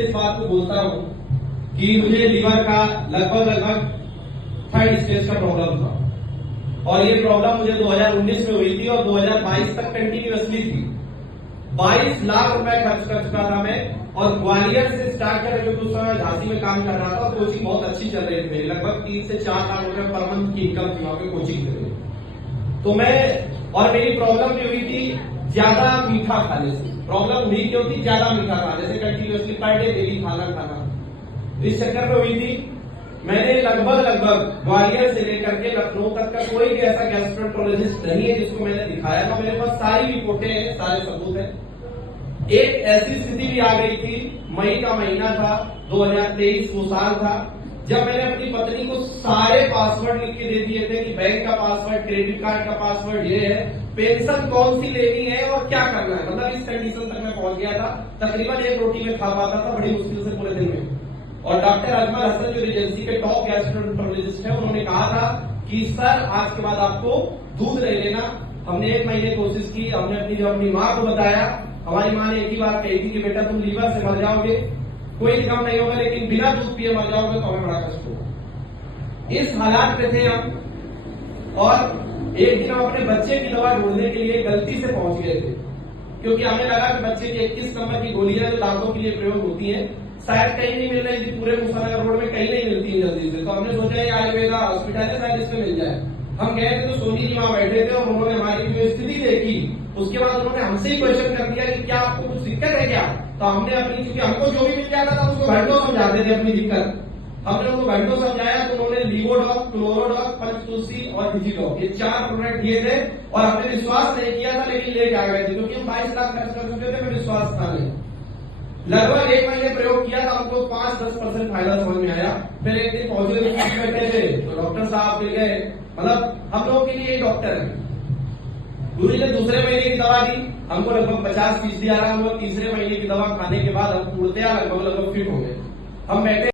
से इस बात को बोलता हूँ कि मुझे लीवर का लगभग 3rd स्टेज का प्रॉब्लम था और ये प्रॉब्लम मुझे 2019 में हुई थी और 2022 तक कंटिन्यूअसली थी। 22 लाख रुपए खर्च कर चुका था मैं और ग्वालियर से स्टार्ट कर क्योंकि उस समय झांसी में काम कर रहा था। कोचिंग बहुत अच्छी चल रही थी मेरी, लगभग 3 से 4 लाख रुपए पर मंथ की इनकम थी वहां पे कोचिंग के लिए। तो मैं और मेरी प्रॉब्लम भी हुई थी ज्यादा मीठा खाने से। प्रॉब्लम हुई क्यों थी? ज्यादा मीठा खाने से, कंटिन्यूअसली पर डे डेली खाना खाना। इस चक्कर में हुई थी मैंने लगभग ग्वालियर से लेकर के लखनऊ तक का कोई भी ऐसा गैस्ट्रोएंटरोलॉजिस्ट नहीं है जिसको मैंने दिखाया था। मेरे पास सारी रिपोर्टें हैं, सारे सबूत हैं। एक ऐसी स्थिति भी आ गई थी, मई का महीना था 2023 वो साल था, जब मैंने अपनी पत्नी को सारे पासवर्ड लिख के दे दिए थे कि बैंक का पासवर्ड, क्रेडिट कार्ड का पासवर्ड ये है, पेंशन कौन सी लेनी है और क्या करना है। मतलब इस कंडीशन तक मैं पहुंच गया था। तकरीबन 1 रोटी में खा पाता था बड़ी मुश्किल से पूरे दिन में। और डॉक्टर अजमल हसन जो एजेंसी के टॉप गैस्ट्रोएंटरोलॉजिस्ट है, उन्होंने कहा था कि सर आज के बाद आपको दूध ले लेना। हमने 1 महीने कोशिश की, हमने अपनी माँ को बताया। हमारी माँ ने एक ही बार कही थी कि बेटा तुम लीवर से मर जाओगे, कोई इनकम नहीं होगा, लेकिन बिना दूध पिए मर जाओगे तो हमें बड़ा कष्ट होगा। इस हालात में थे हम और एक दिन हम अपने बच्चे की दवा ढूंढने के लिए गलती से पहुंच गए थे, क्योंकि हमें लगा कि बच्चे की 21 नंबर की गोलियां जो दांतों के लिए प्रयोग होती है शायद कहीं नहीं मिल रही थी, पूरे मुजफ्फरनगर रोड में कहीं नहीं मिलती है जल्दी से। तो हमने सोचा ये आयुर्वेदा हॉस्पिटल है, शायद इसमें मिल जाए। हम गए थे तो सोनी जी वहां बैठे थे और उन्होंने हमारी जो स्थिति देखी, उसके बाद उन्होंने हमसे ही क्वेश्चन कर दिया कि क्या आपको कुछ दिक्कत है क्या। तो हमने अपनी, क्योंकि हमको जो भी मिल जाता था उसको घंटों समझाते थे अपनी दिक्कत, हमने उनको घंटों समझाया। तो उन्होंने लीवोडॉक, क्लोरोडॉक, पंचतुलसी और डिजीडॉक ये 4 प्रोडक्ट दिए थे और हमने विश्वास नहीं किया था, लेकिन लेके आ गए थे क्योंकि हम 22 लाख खर्च कर चुके थे। मैं विश्वास था नहीं। लगभग 1 महीने प्रयोग किया था, हमको 5-10% फायदा समझ में आया। फिर एक दिन पहुंचे बैठे थे तो डॉक्टर साहब मिल गए, मतलब हम लोगों के लिए डॉक्टर है। गुरु ने दूसरे महीने की दवा दी, हमको लगभग 50% आराम हुआ। तीसरे महीने की दवा खाने के बाद हम पूर्णतया लगभग फिट हो गए। हम बैठे